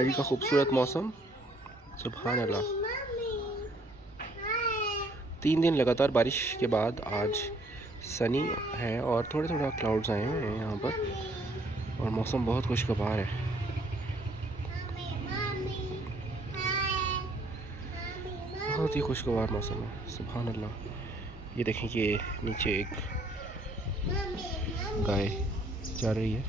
दोपहर का खूबसूरत मौसम, सुभान अल्लाह। 3 दिन लगातार बारिश के बाद आज सनी है और थोड़े थोड़ा क्लाउड्स आए हुए हैं यहाँ पर, और मौसम बहुत खुशगवार है। बहुत ही खुशगवार मौसम है, सुभान अल्लाह। ये देखें कि नीचे एक गाय जा रही है।